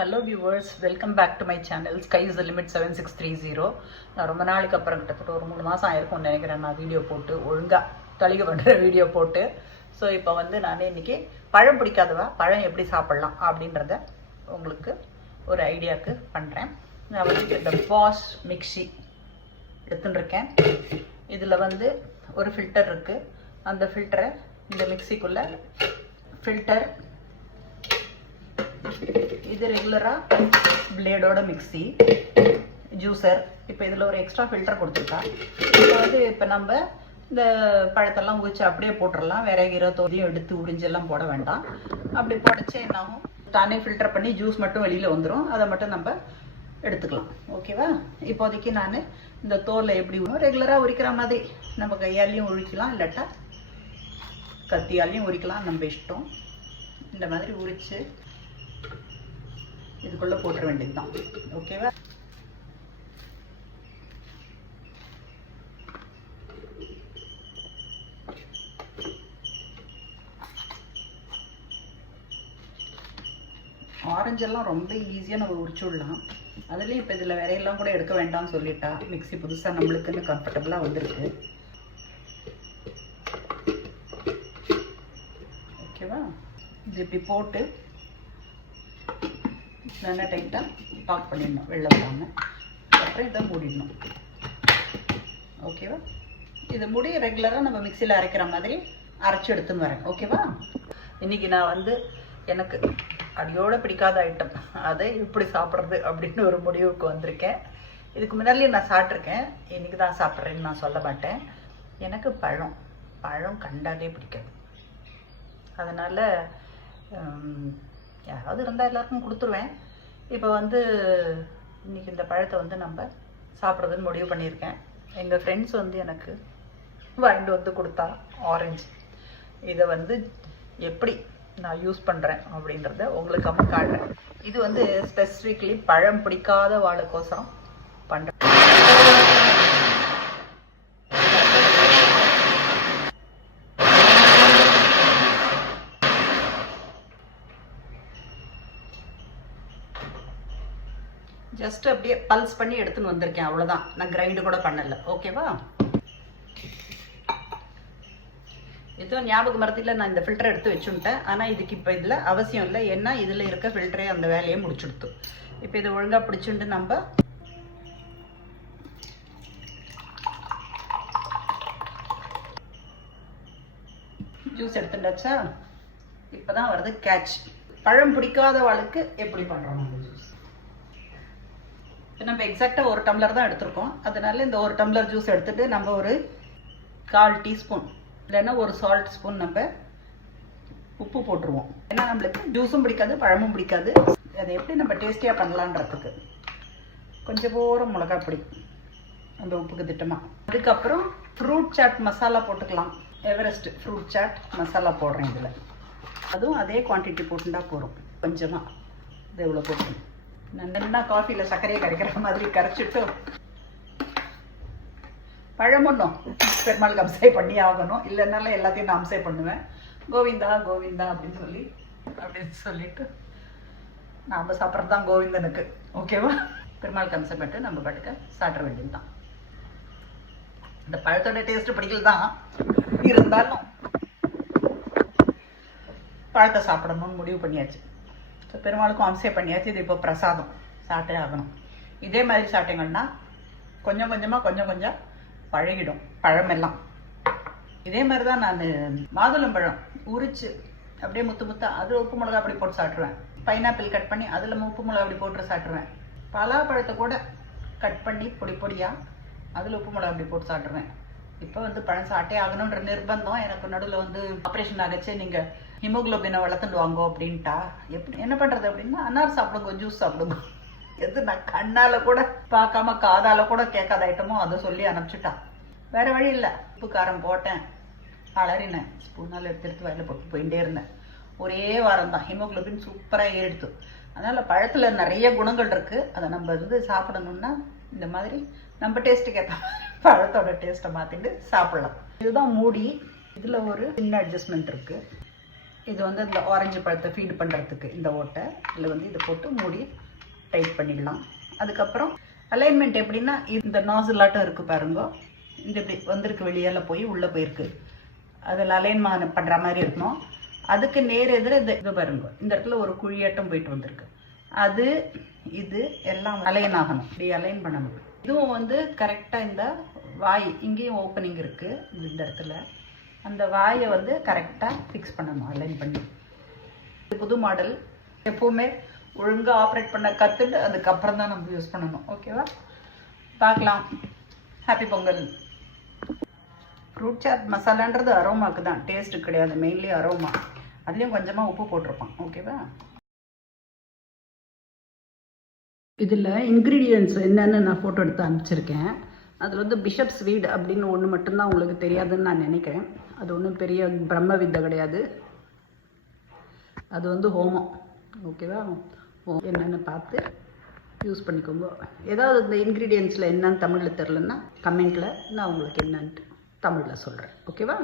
Hello viewers welcome back to my channel sky is limit seven six three zero நான் ரொம்ப நாளைக்கு அப்புறம் கிட்டத்தட்ட ஒரு மூணு மாதம் ஆயிருக்கும்னு நினைக்கிறேன். நான் வீடியோ போட்டு ஒழுங்காக தளிகை பண்ணுற வீடியோ போட்டு. ஸோ இப்போ வந்து நான் இன்னைக்கு பழம் பிடிக்காதவா? பழம் எப்படி சாப்பிட்லாம் அப்படின்றத உங்களுக்கு ஒரு ஐடியாவுக்கு பண்ணுறேன் நான் வந்து இந்த பாஸ் மிக்ஸி எடுத்துன்னு இருக்கேன் இதில் வந்து ஒரு ஃபில்டர் இருக்குது அந்த ஃபில்டரை இந்த மிக்சிக்குள்ளே ஃபில்டர் இது ரெகுலராக பிளேடோட மிக்சி ஜூஸர் இப்போ இதில் ஒரு எக்ஸ்ட்ரா ஃபில்டர் கொடுத்துருக்கா. இப்போ வந்து இப்போ நம்ம இந்த பழத்தெல்லாம் உரிச்சு அப்படியே போட்டுடலாம் வேற ஈரத்தோதையும் எடுத்து உறிஞ்செல்லாம் போட வேண்டாம். அப்படி போடச்சே என்னாகும் தானே ஃபில்டர் பண்ணி ஜூஸ் மட்டும் வெளியில் வந்துடும் அதை மட்டும் நம்ம எடுத்துக்கலாம். ஓகேவா இப்போதைக்கு நான் இந்த தோலை எப்படி ரெகுலராக உரிக்கிற மாதிரி நம்ம கையாலையும் உரிக்கலாம். இல்லாட்டா கத்தியாலையும் உரிக்கலாம். நம்ம இஷ்டம். இந்த மாதிரி உரித்து இதுக்குள்ள போட்டுற வேண்டியதுதான். ஓகேவா ஆரஞ்செல்லாம் ரொம்ப ஈஸியாக நம்ம உரிச்சு விடலாம். அதுலேயும் இப்போ இதில் விரையெல்லாம் கூட எடுக்க வேண்டாம்னு சொல்லிட்டா மிக்ஸி புதுசாக நம்மளுக்குன்னு கம்ஃபர்டபுளாக வந்திருக்கு. ஓகேவா இது இப்படி போட்டு நல்லா டைட்டாக பாக் பண்ணிடணும் வெளில விடாமல் அப்புறம் இதை மூடிடணும். ஓகேவா இது முடி ரெகுலராக நம்ம மிக்சியில் அரைக்கிற மாதிரி அரைச்சி எடுத்துன்னு வரேன். ஓகேவா இன்னைக்கு நான் வந்து எனக்கு அடியோட பிடிக்காத ஐட்டம் அதை இப்படி சாப்பிட்றது அப்படின்னு ஒரு முடிவுக்கு வந்திருக்கேன். இதுக்கு முன்னாடியே நான் சாப்பிட்ருக்கேன் இன்னைக்கு தான் சாப்பிட்றேன்னு நான் சொல்ல மாட்டேன். எனக்கு பழம். பழம் கண்டாலே பிடிக்காது. அதனால் யாராவது இருந்தால் எல்லாருக்கும் கொடுத்துருவேன். இப்போ வந்து இன்னைக்கு இந்த பழத்தை வந்து நம்ம சாப்பிட்றதுன்னு முடிவு பண்ணியிருக்கேன். எங்கள் ஃப்ரெண்ட்ஸ் வந்து எனக்கு வாங்கிட்டு வந்து கொடுத்தா ஆரஞ்சு இதை வந்து எப்படி நான் யூஸ் பண்ணுறேன் அப்படின்றத உங்களுக்கு அம்மா காட்டுறேன். இது வந்து ஸ்பெசிஃபிக்லி பழம் பிடிக்காத வாழைக்கோசரம் பண்ணுறேன் ஜஸ்ட் அப்படியே பல்ஸ் பண்ணி எடுத்துன்னு வந்திருக்கேன் அவ்வளோதான் நான் கிரைண்டு கூட பண்ணல. ஓகேவா எதுவும் ஞாபக மரத்தில் நான் இந்த ஃபில்டர் எடுத்து வச்சுட்டேன். ஆனால் இதுக்கு இப்போ இதில் அவசியம் இல்லை. ஏன்னா இதில் இருக்க ஃபில்டரே அந்த வேலையை முடிச்சுடுத்து. இப்போ இதை ஒழுங்காக பிடிச்சுட்டு நம்ம ஜூஸ் எடுத்துட்டாச்சா இப்போ தான் வருது கேட்ச் பழம் பிடிக்காதவாளுக்கு எப்படி பண்ணுறோம் நம்ம இப்போ நம்ம எக்ஸாக்டாக ஒரு டம்ளர் தான் எடுத்திருக்கோம். அதனால இந்த ஒரு டம்ளர் ஜூஸ் எடுத்துகிட்டு நம்ம ஒரு கால் டீஸ்பூன் இல்லைன்னா ஒரு சால்ட் ஸ்பூன் நம்ம உப்பு போட்டுருவோம். ஏன்னா நம்மளுக்கு ஜூஸும் பிடிக்காது பழமும் பிடிக்காது. அதை எப்படி நம்ம டேஸ்டியாக பண்ணலான்றதுக்கு. கொஞ்சம் போகிற மிளகா பொடி அந்த உப்புக்கு திட்டமாக அதுக்கப்புறம் ஃப்ரூட் சாட் மசாலா போட்டுக்கலாம். எவரெஸ்ட் ஃப்ரூட் சாட் மசாலா போடுறேன் இதில். அதுவும் அதே குவான்டிட்டி போட்டுட்டா போகிறோம் கொஞ்சமாக இது இவ்வளோ போட்டு நல்லா காஃபியில் சர்க்கரையை கரைக்கிற மாதிரி கரைச்சிட்டு பழமுன்னும் பெருமாளுக்கு அம்சை பண்ணி ஆகணும். இல்லைனாலும் எல்லாத்தையும் நான் அம்சை பண்ணுவேன். கோவிந்தா கோவிந்தா அப்படின்னு சொல்லி அப்படின்னு சொல்லிட்டு நாம் சாப்பிட்றது தான் கோவிந்தனுக்கு ஓகேவா பெருமாளுக்கு அம்சை பண்ணிட்டு நம்ம பாட்டுக்க சாப்பிட வேண்டியது தான் இந்த பழத்தோட டேஸ்ட் பிடிக்கல தான் இருந்தாலும் பழத்தை சாப்பிடணும்னு முடிவு பண்ணியாச்சு. ஸோ பெருமாளுக்கும் அம்சே பண்ணியாச்சு இது இப்போ பிரசாதம். சாப்பிட்டே ஆகணும். இதே மாதிரி சாப்பிட்டீங்கன்னா கொஞ்சம் கொஞ்சமாக கொஞ்சம் கொஞ்சம் பழகிடும். பழமெல்லாம். இதே மாதிரி தான் நான் மாதுளம்பழம் உரிச்சு அப்படியே முத்து முத்தா அது உப்பு மிளகா அப்படி போட்டு சாப்பிட்ருவேன் பைனாப்பிள் கட் பண்ணி அதில் உப்பு மிளகா அப்படி போட்டு சாப்பிட்ருவேன் பலாப்பழத்தை கூட கட் பண்ணி பொடி பொடியாக அதில் உப்பு மிளகா அப்படி போட்டு சாப்பிட்ருவேன் இப்போ வந்து பழம் சாப்பிட்டே ஆகணுன்ற நிர்பந்தம் எனக்கு நடுவில் வந்து ஆப்ரேஷன் ஆகச்சே நீங்கள் ஹிமோக்ளோபினை வளர்த்துட்டு வாங்கோ அப்படின்ட்டா. எப்படி என்ன பண்ணுறது அப்படின்னா அன்னார் சாப்பிடுங்க ஜூஸ் சாப்பிடுங்க. எது நான் கண்ணால் கூட பார்க்காம காதால் கூட கேட்காத ஐட்டமோ அதை சொல்லி அனுப்பிச்சிட்டா. வேற வழி இல்லை. உப்பு காரம் போட்டேன். அலறினேன். ஸ்பூனால் எடுத்து எடுத்து வயலில் போட்டு போயிட்டே இருந்தேன். ஒரே வாரம் தான். ஹீமோக்ளோபின் சூப்பராக ஏறிடுத்து. அதனால் பழத்தில் நிறைய குணங்கள் இருக்குது அதை நம்ம வந்து சாப்பிடணும்னா இந்த மாதிரி நம்ம டேஸ்ட்டுக்கு ஏற்ற பழத்தோட டேஸ்ட்டை மாற்றிட்டு சாப்பிடலாம். இதுதான் மூடி. இதில் ஒரு சின்ன அட்ஜஸ்ட்மெண்ட் இருக்குது இது வந்து இந்த ஆரஞ்சு பழத்தை ஃபீட் பண்ணுறதுக்கு இந்த ஓட்டை. இதில் வந்து இதை போட்டு மூடி டைட் பண்ணிடலாம். அதுக்கப்புறம் அலைன்மெண்ட் எப்படின்னா இந்த நாசிலாட்டம் இருக்குது பாருங்க. இந்த இப்படி வந்திருக்கு வெளியால் போய் உள்ளே போயிருக்கு. அதில் அலைன்மெண்ட் பண்ணுற மாதிரி இருக்கணும். அதுக்கு நேர் எதிர இந்த இது பாருங்க. இந்த இடத்துல ஒரு குழியாட்டம் போயிட்டு வந்திருக்கு. அது இது எல்லாம் அலைன் ஆகணும். இப்படி அலைன் பண்ணணும். இதுவும் வந்து கரெக்டாக இந்த வாய் இங்கேயும் ஓப்பனிங் இருக்குது இந்த இடத்துல. அந்த வாயை வந்து கரெக்டாக ஃபிக்ஸ் பண்ணணும் அலைன் பண்ணி. புது மாடல் எப்போவுமே ஒழுங்காக ஆப்ரேட் பண்ண கற்றுட்டு அதுக்கப்புறம் தான் நம்ம யூஸ் பண்ணணும். ஓகேவா பார்க்கலாம். ஹாப்பி பொங்கல். ஃப்ரூட் சாட் மசாலான்றது அரோமாக்கு தான். டேஸ்ட்டு கிடையாது. மெயின்லி அரோமா அதுலேயும் கொஞ்சமாக உப்பு போட்டிருப்பான். ஓகேவா இதில் இன்க்ரீடியன்ட்ஸ் என்னென்னு நான் ஃபோட்டோ எடுத்து அனுப்பிச்சிருக்கேன். அதில் வந்து பிஷப்ஸ் வீடு அப்படின்னு ஒன்று மட்டும்தான் உங்களுக்கு தெரியாதுன்னு நான் நினைக்கிறேன். அது ஒன்றும் பெரிய பிரம்ம வித்தை கிடையாது. அது வந்து ஹோமம். ஓகேவா என்னென்னு பார்த்து யூஸ் பண்ணிக்கோங்க. ஏதாவது இந்த இன்க்ரீடியன்ஸில் என்னன்னு தமிழில் தெரிலன்னா கமெண்ட்டில் நான் உங்களுக்கு என்னன்ட்டு தமிழில் சொல்கிறேன் ஓகேவா